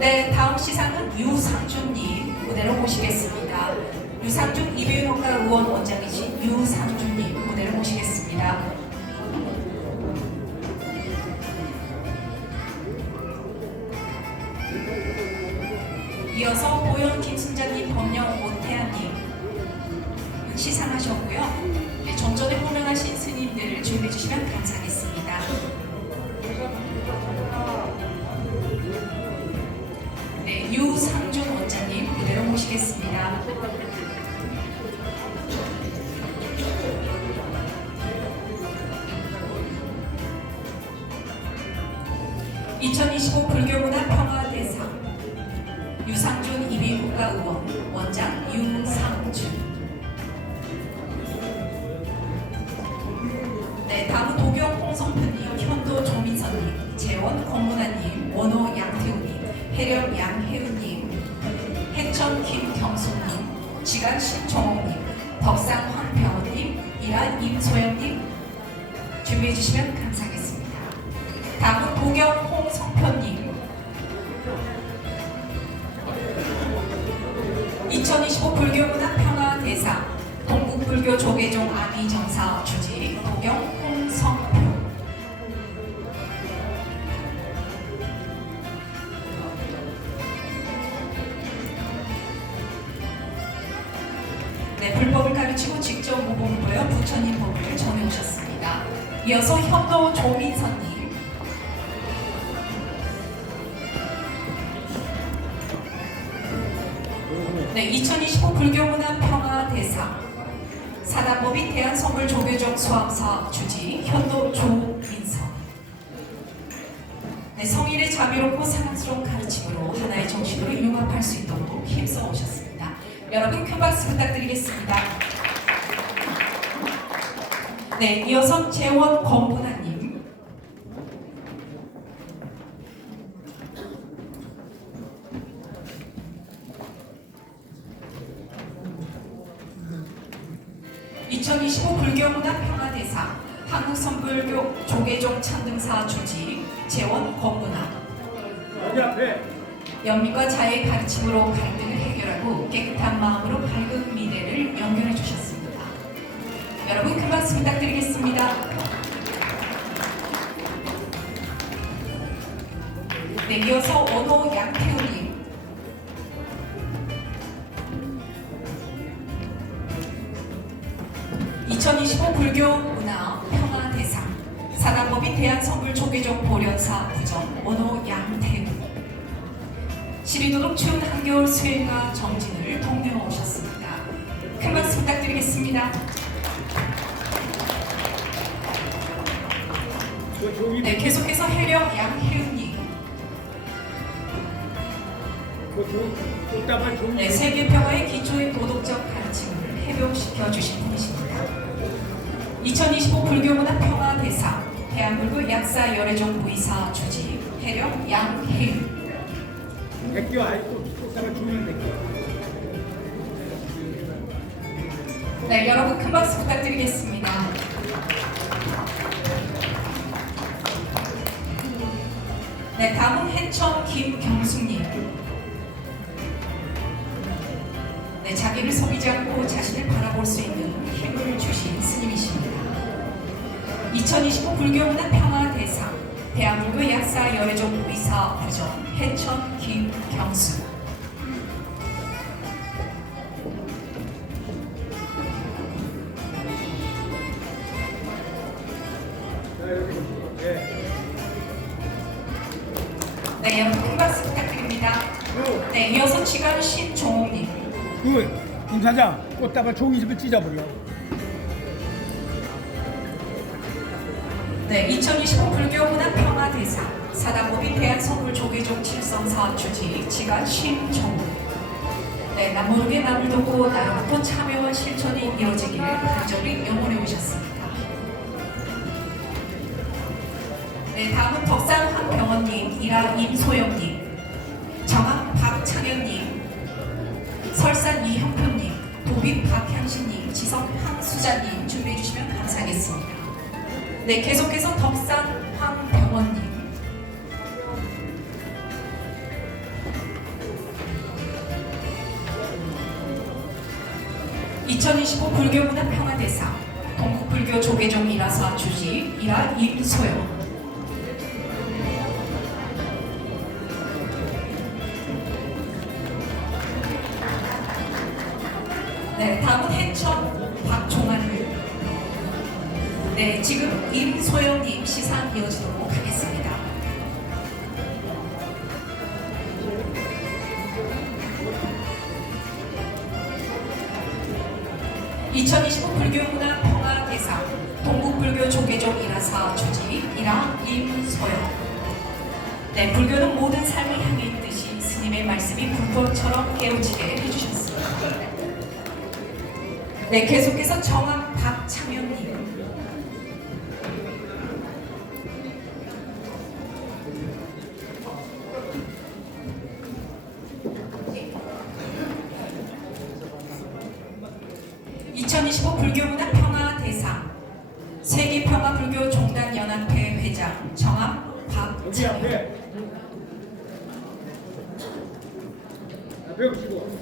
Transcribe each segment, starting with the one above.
네, 다음 시상은 유상준님 무대로 모시겠습니다. 유상준 이비인후과 의원 원장이신 유상준님 무대로 모시겠습니다. 이어서 보현 김순자님, 범령 오태양님 시상하셨고요. 네, 전전에 호명하신 스님들을 준비해 주시면 감사하겠습니다. (2025) 불교문화 평화대상. 유상준 이비인후과의원 원장 유상준 네, 다음은 도경 홍성표님, 현도 조민선님, 재원 권문아님, 원호 양태우님, 해령 양혜은님, 해천 김경숙님, 지간 신종옥님, 덕상 황병원님, 이란 임소영님. 준비해 주시면 감사하겠습니다. 도경 홍성표님, 2025 불교문화 평화 대상 동국불교 조계종 아미 정사 주지 도경 홍성표 네, 불법을 가르치고 직접 모범으로요 부처님 법을 전해오셨습니다. 이어서 현도 조민선님 네, 2025 불교문화 평화 대상 사단법인 대한선물 조계종 수함사 주지 현도 조민성 네, 성인의 자비롭고 사랑스러운 가르침으로 하나의 정신으로 융합할 수 있도록 힘써 오셨습니다. 여러분 큰 박수 부탁드리겠습니다. 네, 이어서 재원 권문아님 (2025) 불교문화 평화대상 한국선불교 조계종 창등사 주지 재원 앞에 연민과 자의 가르침으로 갈등을 해결하고 깨끗한 마음으로 밝은 미래를 연결해 주셨습니다. 여러분 큰 박수 부탁드리겠습니다. 네, 이어서 원호 양태우님. (2025) 불교 문화 평화 대상 사단법인 대한선불 조계종 보련사 부정 원호 양태우 12도록 추운 한겨울 수행과 정진을 독려해 오셨습니다. 큰 박수 부탁드리겠습니다. 네, 계속해서 해령 양혜은님, 네, 세계 평화의 기초의 도 불교문화 평화 대상 대한불교 약사 열애종 무이사 주지 해령 양혜은 백교 아직도 꽃다발 종이 백교 네, 여러분 큰 박수 부탁드리겠습니다. 네, 다음은 해청 김경숙님. 네, 자기를 속이지 않고 자신을 바라볼 수 있는 힘을 주신 스님이십니다. 2025 불교문화 평화 대상 대한불교 약사 열애종 의사 부전 해천 예. 네, 여러분 큰 박수 부탁드립니다. 그, 네, 이어서 지간 신종옥님. 그, 임 사장 꽃다발 종이 좀 찢어버려 네, 2025 불교문화 평화대상 사단법인 대한선불 조계종 칠성사 주지 지간 신종옥. 네, 남모르게 남을 돕고 나로부터 참여와 실천이 이루어지기를 간절히 영원해 오셨습니다. 네, 다음은 덕산 한병원님, 이라 임소영님, 정학 박창현님, 설산 이형표님, 도빈 박향신님, 지성 황수자님 준비해 주시면 감사하겠습니다. 네, 계속해서 덕산 황병원님. (2025) 불교문화 평화대상 동국불교 조계종 이라사 주지 이라 임소영 네, 다음은 해천 박종환님. 네, 지금 임소영님 시상 이어지도록 하겠습니다. (2025) 불교문화 평화대상 동국불교 조계종 일화사 주지 일화 임소영 네, 불교는 모든 삶을 향해 있듯이 스님의 말씀이 불꽃처럼 깨우치게 해주셨습니다. 네, 계속해서 정암 박창현님. (2025) 불교문화 평화 대상 세계 평화 불교 종단 연합회 회장 정암 여기 박창현 앞에. 앞에 오시고.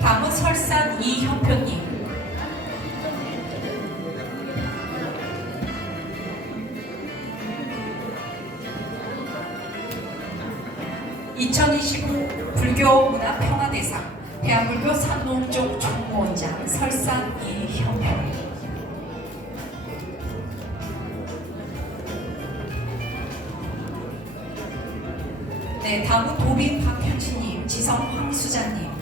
다음은 설산 이형표님. (2025) 불교 문화 평화 대상 대한불교 산농종 총무원장 이형표 네, 다음은 도빈 박현진님, 지성 황수자님.